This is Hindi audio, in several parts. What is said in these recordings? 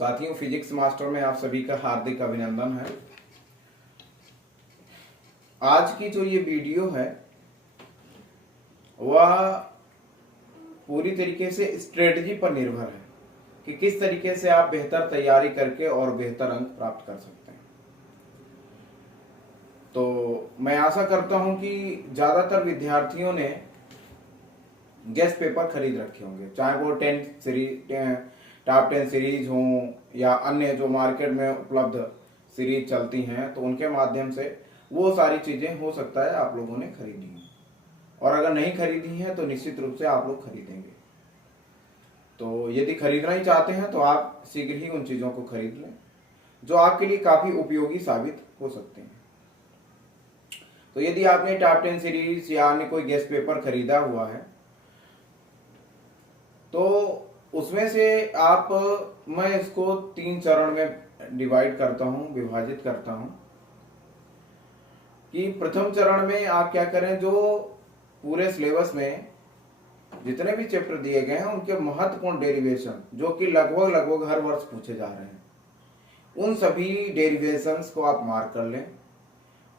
साथियों, फिजिक्स मास्टर में आप सभी का हार्दिक अभिनंदन है। आज की जो ये वीडियो है वह पूरी तरीके से स्ट्रेटजी पर निर्भर है कि किस तरीके से आप बेहतर तैयारी करके और बेहतर अंक प्राप्त कर सकते हैं। तो मैं आशा करता हूं कि ज्यादातर विद्यार्थियों ने गेस्ट पेपर खरीद रखे होंगे, चाहे वो 10 सीरीज, टॉप 10 सीरीज हो या अन्य जो मार्केट में उपलब्ध सीरीज चलती हैं, तो उनके माध्यम से वो सारी चीजें हो सकता है आप लोगों ने खरीदी हैं, और अगर नहीं खरीदी हैं तो निश्चित रूप से आप लोग खरीदेंगे। तो यदि खरीदना ही चाहते हैं तो आप शीघ्र ही उन चीजों को खरीद लें जो आपके लिए काफी उपयोगी साबित हो सकते हैं। तो यदि आपने टॉप 10 सीरीज या अन्य कोई गेस्ट पेपर खरीदा हुआ है तो उसमें से मैं इसको 3 चरण में डिवाइड करता हूं, विभाजित करता हूं कि प्रथम चरण में आप क्या करें, जो पूरे सिलेबस में जितने भी चैप्टर दिए गए हैं उनके महत्वपूर्ण डेरिवेशन जो कि लगभग हर वर्ष पूछे जा रहे हैं, उन सभी डेरिवेशंस को आप मार्क कर लें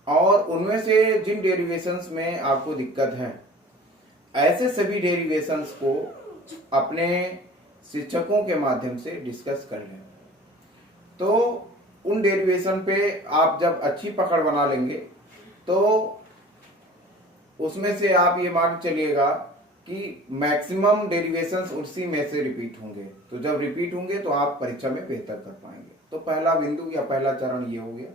और उनमें से जिन डेरिवेशंस में आपको दिक्कत है ऐसे सभी डेरिवेशंस को अपने शिक्षकों के माध्यम से डिस्कस कर लें। तो उन डेरिवेशन पे आप जब अच्छी पकड़ बना लेंगे तो उसमें से आप ये मान चलिएगा कि मैक्सिमम डेरिवेशंस उसी में से रिपीट होंगे। तो जब रिपीट होंगे तो आप परीक्षा में बेहतर कर पाएंगे। तो पहला बिंदु या पहला चरण ये हो गया।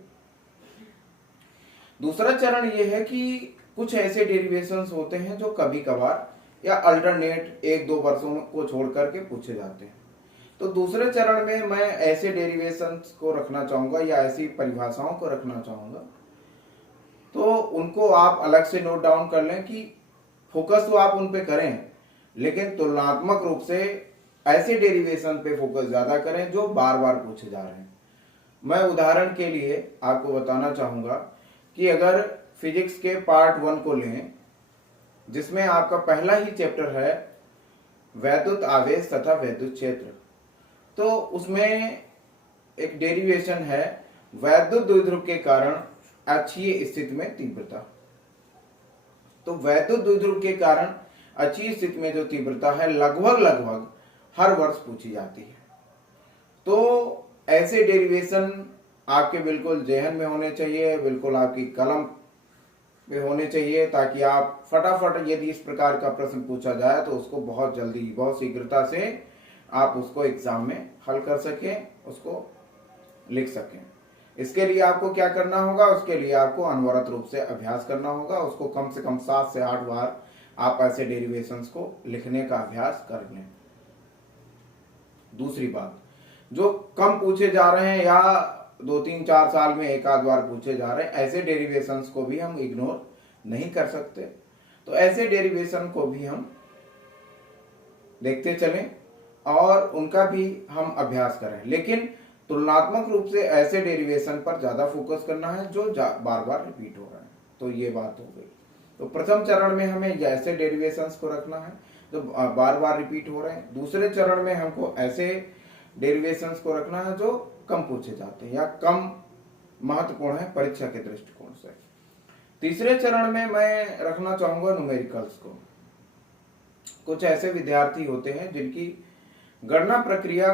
दूसरा चरण ये है कि कुछ ऐसे डेरिवेशंस होते हैं जो कभी कभार या अल्टरनेट 1-2 वर्षों को छोड़ करके पूछे जाते हैं। तो दूसरे चरण में मैं ऐसे डेरिवेशंस को रखना चाहूंगा या ऐसी परिभाषाओं को रखना चाहूंगा, तो उनको आप अलग से नोट डाउन कर लें कि फोकस तो आप उन पे करें, लेकिन तुलनात्मक रूप से ऐसे डेरिवेशन पे फोकस ज्यादा करें जो बार बार पूछे जा रहे हैं। मैं उदाहरण के लिए आपको बताना चाहूंगा कि अगर फिजिक्स के पार्ट 1 को लें, जिसमें आपका पहला ही चैप्टर है वैद्युत आवेश तथा वैद्युत क्षेत्र, तो उसमें एक डेरिवेशन है वैद्युत द्विध्रुव के कारण अक्षीय स्थिति में तीव्रता। तो वैद्युत द्विध्रुव के कारण अक्षीय स्थिति में जो तीव्रता है लगभग हर वर्ष पूछी जाती है। तो ऐसे डेरिवेशन आपके बिल्कुल ज़हन में होने चाहिए, बिल्कुल आपकी कलम में होने चाहिए, ताकि आप फटाफट यदि इस प्रकार का प्रश्न पूछा जाए तो उसको बहुत जल्दी, बहुत शीघ्रता से आप उसको एग्जाम में हल कर सकें, उसको लिख सकें। इसके लिए आपको क्या करना होगा, उसके लिए आपको अनवरत रूप से अभ्यास करना होगा। उसको कम से कम 7 से 8 बार आप ऐसे डेरिवेशंस को लिखने का अभ्यास कर लें। दूसरी बात, जो कम पूछे जा रहे हैं या 2-3-4 साल में एक आध बार पूछे जा रहे हैं, ऐसे डेरिवेशंस को भी हम इग्नोर नहीं कर सकते। तो ऐसे डेरिवेशन को भी हम देखते चलें और उनका भी हम अभ्यास करें, लेकिन तुलनात्मक रूप से ऐसे डेरिवेशन पर ज्यादा फोकस करना है जो बार बार रिपीट हो रहा है। तो ये बात हो गई। तो प्रथम चरण में हमें ऐसे डेरिवेशंस को रखना है जो बार बार रिपीट हो रहे हैं। दूसरे चरण में हमको ऐसे डेरिवेशंस को रखना है जो कम पूछे जाते हैं या कम महत्वपूर्ण है परीक्षा के दृष्टिकोण से। तीसरे चरण में मैं रखना चाहूंगा न्यूमेरिकल्स को। कुछ ऐसे विद्यार्थी होते हैं जिनकी गणना प्रक्रिया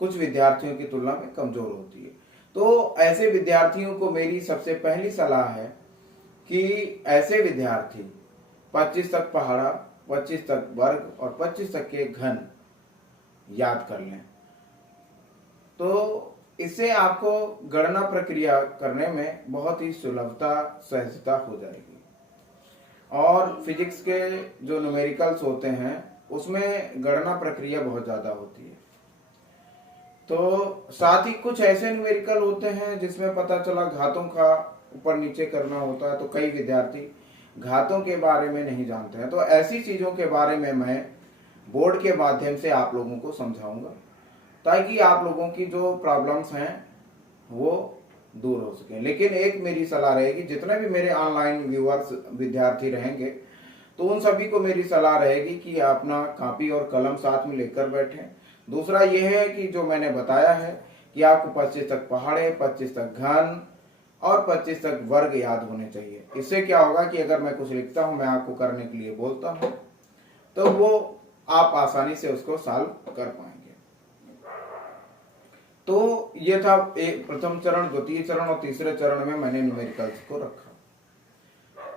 कुछ विद्यार्थियों की तुलना में कमजोर होती है। तो ऐसे विद्यार्थियों को मेरी सबसे पहली सलाह है कि ऐसे विद्यार्थी 25 तक पहाड़ा, 25 तक वर्ग और 25 तक के घन याद कर लें। तो इससे आपको गणना प्रक्रिया करने में बहुत ही सुलभता, सहजता हो जाएगी। और फिजिक्स के जो न्यूमेरिकल्स होते हैं उसमें गणना प्रक्रिया बहुत ज्यादा होती है। तो साथ ही कुछ ऐसे न्यूमेरिकल होते हैं जिसमें पता चला घातों का ऊपर नीचे करना होता है, तो कई विद्यार्थी घातों के बारे में नहीं जानते हैं। तो ऐसी चीजों के बारे में मैं बोर्ड के माध्यम से आप लोगों को समझाऊंगा, ताकि आप लोगों की जो प्रॉब्लम्स हैं वो दूर हो सके। लेकिन एक मेरी सलाह रहेगी, जितने भी मेरे ऑनलाइन व्यूअर्स विद्यार्थी रहेंगे तो उन सभी को मेरी सलाह रहेगी कि अपना कॉपी और कलम साथ में लेकर बैठें, दूसरा यह है कि जो मैंने बताया है कि आपको 25 तक पहाड़े, 25 तक घन और 25 तक वर्ग याद होने चाहिए। इससे क्या होगा कि अगर मैं कुछ लिखता हूं, मैं आपको करने के लिए बोलता हूं, तो वो आप आसानी से उसको सॉल्व कर पाएंगे। तो ये था एक प्रथम चरण, द्वितीय चरण और तीसरे चरण में मैंने न्यूमेरिकल्स को रखा।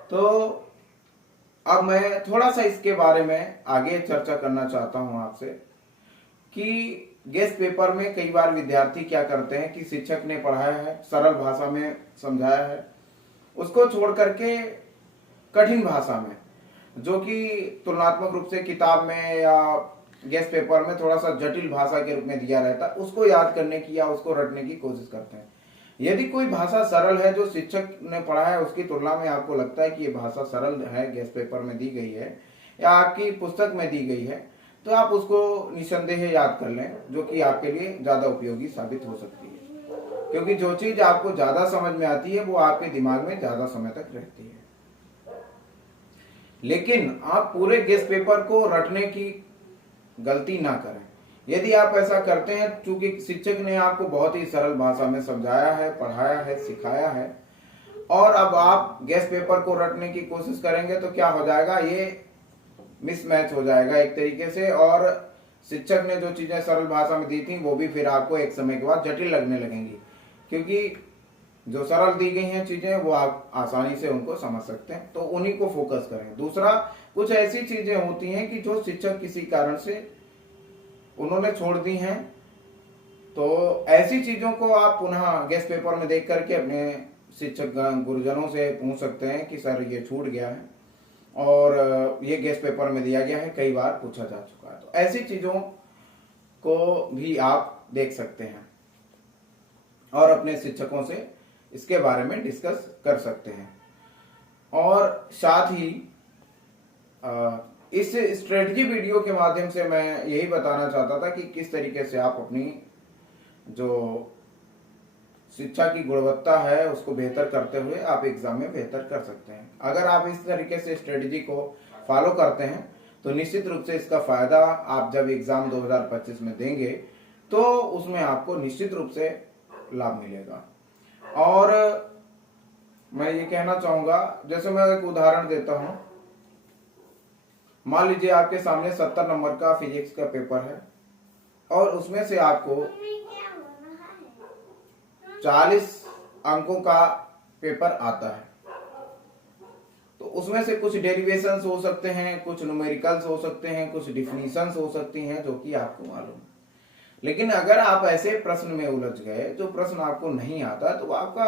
तो अब मैं थोड़ा सा इसके बारे में आगे चर्चा करना चाहता हूं आपसे कि गेस्ट पेपर में कई बार विद्यार्थी क्या करते हैं कि शिक्षक ने पढ़ाया है, सरल भाषा में समझाया है, उसको छोड़ करके कठिन भाषा में, जो कि तुलनात्मक रूप से किताब में या गेस्ट पेपर में थोड़ा सा जटिल भाषा के रूप में दिया रहता है, उसको याद करने की या उसको रटने की कोशिश करते हैं। यदि कोई भाषा सरल है जो शिक्षक ने पढ़ा है, उसकी तुलना में आपको लगता है कि ये भाषा सरल है, गेस्ट पेपर में दी गई है या आपकी पुस्तक में दी गई है, तो आप उसको निसंदेह याद कर लें, जो कि आपके लिए ज्यादा उपयोगी साबित हो सकती है। क्योंकि जो चीज आपको ज्यादा समझ में आती है वो आपके दिमाग में ज्यादा समय तक रहती है। लेकिन आप पूरे गेस्ट पेपर को रटने की गलती ना करें। यदि आप ऐसा करते हैं, चूंकि शिक्षक ने आपको बहुत ही सरल भाषा में समझाया है, पढ़ाया है, सिखाया है, और अब आप गेस्ट पेपर को रटने की कोशिश करेंगे, तो क्या हो जाएगा, ये मिसमैच हो जाएगा एक तरीके से, और शिक्षक ने जो चीजें सरल भाषा में दी थी वो भी फिर आपको एक समय के बाद जटिल लगने लगेंगी। क्योंकि जो सरल दी गई हैं चीजें वो आप आसानी से उनको समझ सकते हैं, तो उन्हीं को फोकस करें। दूसरा, कुछ ऐसी चीजें होती हैं कि जो शिक्षक किसी कारण से उन्होंने छोड़ दी हैं, तो ऐसी चीजों को आप पुनः गेस्ट पेपर में देख करके अपने शिक्षक गुरुजनों से पूछ सकते हैं कि सर ये छूट गया है और ये गेस्ट पेपर में दिया गया है, कई बार पूछा जा चुका है। तो ऐसी चीजों को भी आप देख सकते हैं और अपने शिक्षकों से इसके बारे में डिस्कस कर सकते हैं। और साथ ही इस स्ट्रेटजी वीडियो के माध्यम से मैं यही बताना चाहता था कि किस तरीके से आप अपनी जो शिक्षा की गुणवत्ता है उसको बेहतर करते हुए आप एग्जाम में बेहतर कर सकते हैं। अगर आप इस तरीके से स्ट्रेटजी को फॉलो करते हैं तो निश्चित रूप से इसका फायदा आप जब एग्जाम 2025 में देंगे तो उसमें आपको निश्चित रूप से लाभ मिलेगा। और मैं ये कहना चाहूंगा, जैसे मैं एक उदाहरण देता हूं, मान लीजिए आपके सामने 70 नंबर का फिजिक्स का पेपर है और उसमें से आपको 40 अंकों का पेपर आता है। तो उसमें से कुछ डेरिवेशंस हो सकते हैं, कुछ न्यूमेरिकल्स हो सकते हैं, कुछ डिफिनीशंस हो सकती हैं जो कि आपको मालूम है। लेकिन अगर आप ऐसे प्रश्न में उलझ गए जो प्रश्न आपको नहीं आता, तो आपका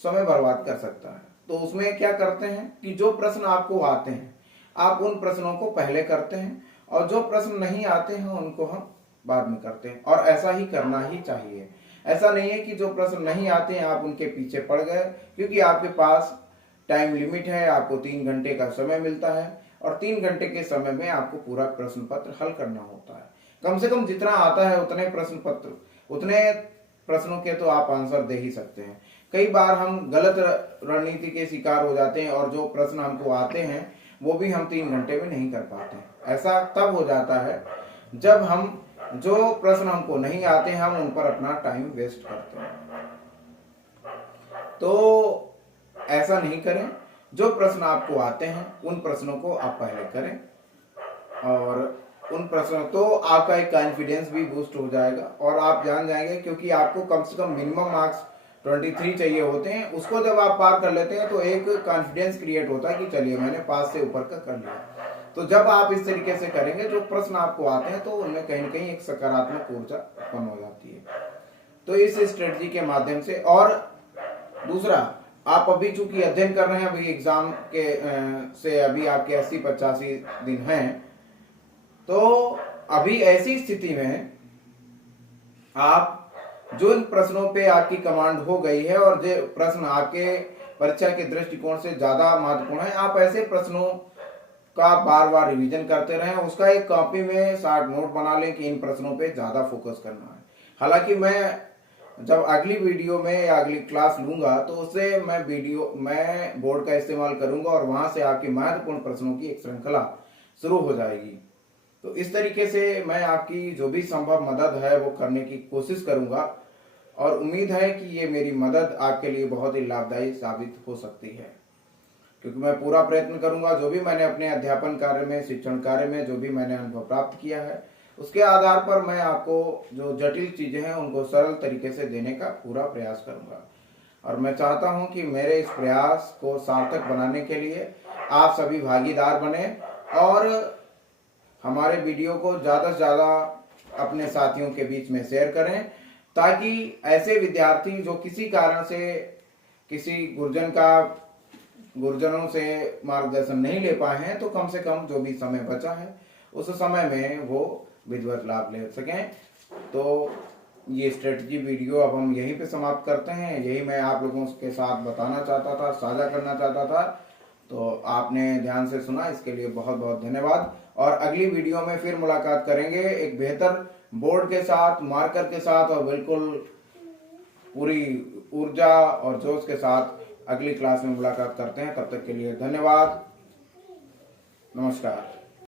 समय बर्बाद कर सकता है। तो उसमें क्या करते हैं कि जो प्रश्न आपको आते हैं आप उन प्रश्नों को पहले करते हैं और जो प्रश्न नहीं आते हैं उनको हम बाद में करते हैं, और ऐसा ही करना ही चाहिए। ऐसा नहीं है कि जो प्रश्न नहीं आते हैं आप उनके पीछे पड़ गए, क्योंकि आपके पास टाइम लिमिट है, आपको 3 घंटे का समय मिलता है और 3 घंटे के समय में आपको पूरा प्रश्न पत्र हल करना होता है। कम से कम जितना आता है उतने प्रश्न पत्र, उतने प्रश्नों के तो आप आंसर दे ही सकते हैं। कई बार हम गलत रणनीति के शिकार हो जाते हैं और जो प्रश्न हमको आते हैं वो भी हम 3 घंटे में नहीं कर पाते हैं। ऐसा तब हो जाता है जब हम जो प्रश्न हमको नहीं आते हैं हम उन पर अपना टाइम वेस्ट करते हैं। तो ऐसा नहीं करें, जो प्रश्न आपको आते हैं उन प्रश्नों को आप पहले करें और उन प्रश्नों तो आपका एक कॉन्फिडेंस भी बूस्ट हो जाएगा और आप जान जाएंगे, क्योंकि आपको कम से कम मिनिमम मार्क्स 23 चाहिए होते हैं। उसको जब आप पार कर लेते हैं तो एक कॉन्फिडेंस क्रिएट होता है कि चलिए मैंने पास से ऊपर का कर लिया। तो जब आप इस तरीके से करेंगे, जो प्रश्न आपको आते हैं तो उनमें कहीं न कहीं एक सकारात्मक ऊर्जा उत्पन्न हो जाती है। तो इस स्ट्रेटजी के माध्यम से, और दूसरा, आप अभी चूंकि अध्ययन कर रहे हैं, अभी एग्जाम के से अभी आपके 80-85 दिन हैं, तो अभी ऐसी स्थिति में आप जो इन प्रश्नों पे आपकी कमांड हो गई है और जो प्रश्न आपके परीक्षा के दृष्टिकोण से ज्यादा महत्वपूर्ण है, आप ऐसे प्रश्नों का बार बार रिवीजन करते रहें। उसका एक कॉपी में शार्ट नोट बना लें कि इन प्रश्नों पे ज्यादा फोकस करना है। हालांकि मैं जब अगली वीडियो में या अगली क्लास लूंगा तो उससे मैं बोर्ड का इस्तेमाल करूंगा और वहां से आपके महत्वपूर्ण प्रश्नों की एक श्रृंखला शुरू हो जाएगी। तो इस तरीके से मैं आपकी जो भी संभव मदद है वो करने की कोशिश करूंगा और उम्मीद है कि ये मेरी मदद आपके लिए बहुत ही लाभदायी साबित हो सकती है, क्योंकि मैं पूरा प्रयत्न करूंगा जो भी मैंने अपने अध्यापन कार्य में, शिक्षण कार्य में जो भी मैंने अनुभव प्राप्त किया है उसके आधार पर मैं आपको जो जटिल चीजें हैं उनको सरल तरीके से देने का पूरा प्रयास करूंगा। और मैं चाहता हूं कि मेरे इस प्रयास को सार्थक बनाने के लिए आप सभी भागीदार बने और हमारे वीडियो को ज़्यादा से ज़्यादा अपने साथियों के बीच में शेयर करें, ताकि ऐसे विद्यार्थी जो किसी कारण से किसी गुरुजनों से मार्गदर्शन नहीं ले पाए हैं, तो कम से कम जो भी समय बचा है उस समय में वो विधिवत लाभ ले सकें। तो ये स्ट्रेटजी वीडियो अब हम यहीं पे समाप्त करते हैं। यही मैं आप लोगों के साथ बताना चाहता था, साझा करना चाहता था। तो आपने ध्यान से सुना, इसके लिए बहुत बहुत धन्यवाद। और अगली वीडियो में फिर मुलाकात करेंगे एक बेहतर बोर्ड के साथ, मार्कर के साथ और बिल्कुल पूरी ऊर्जा और जोश के साथ अगली क्लास में मुलाकात करते हैं। तब तक के लिए धन्यवाद, नमस्कार।